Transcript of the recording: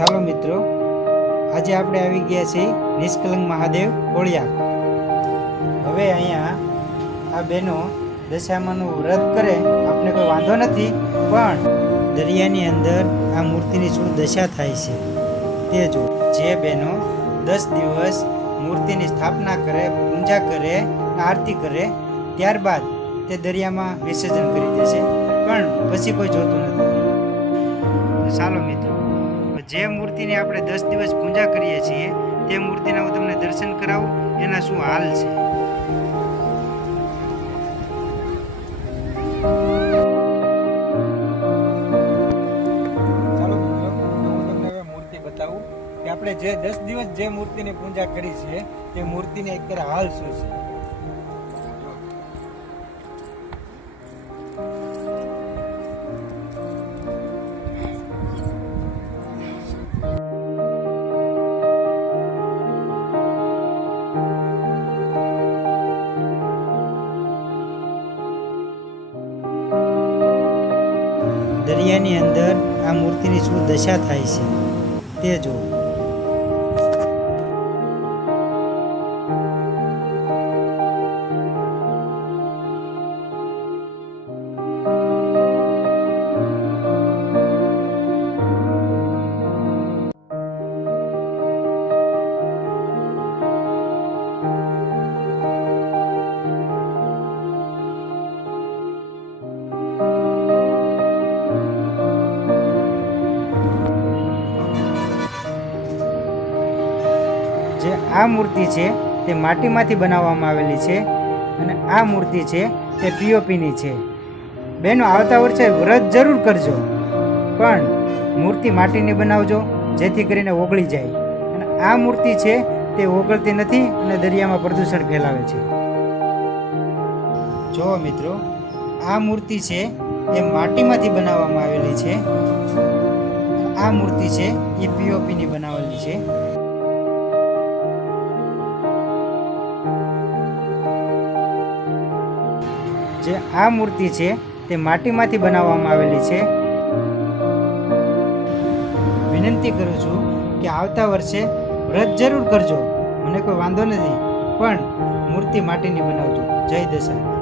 ચાલો મિત્રો, આજે આપણે આવી ગયા છીએ નિષ્કલંક મહાદેવ કોળિયા હવે અહીંયા આ બહેનો દશામાનું વ્રત કરે આપણે કોઈ વાંધો નથી, પણ દરિયાની અંદર આ મૂર્તિની શું દશા થાય છે તે જો જે બહેનો દસ દિવસ મૂર્તિની સ્થાપના કરે, પૂજા કરે, આરતી કરે, ત્યારબાદ તે દરિયામાં વિસર્જન કરી દેશે. પણ પછી કોઈ જોતું નથી. ચાલો મિત્રો જે મૂર્તિની આપણે દસ દિવસ પૂજા કરીએ છીએ, તે મૂર્તિના હું તમને દર્શન કરાવું, એના શું હાલ છે? આપણે જે દસ દિવસ જે મૂર્તિની પૂજા કરી છે, તે મૂર્તિની અત્યારે હાલ શું છે? દરિયાની અંદર આ મૂર્તિની શું દશા થાય છે. તે જો જે આ મૂર્તિ છે તે માટીમાંથી બનાવવામાં આવેલી છે અને આ મૂર્તિ છે તે પીઓપીની છે. બેનો આવતા વર્ષે વ્રત જરૂર કરજો, પણ મૂર્તિ માટીની બનાવજો, જેથી કરીને ઓગળી જાય. અને આ મૂર્તિ છે તે ઓગળતી નથી અને દરિયામાં પ્રદૂષણ ફેલાવે છે. જુઓ મિત્રો, આ મૂર્તિ છે એ માટીમાંથી બનાવવામાં આવેલી છે. આ મૂર્તિ છે એ પીઓપીની બનાવેલી છે. જે આ મૂર્તિ છે તે માટીમાંથી બનાવવામાં આવેલી છે. વિનંતી કરું છું કે આવતા વર્ષે વ્રત જરૂર કરજો. મને કોઈ વાંધો નથી. પણ મૂર્તિ માટીની બનાવજો. જય દશા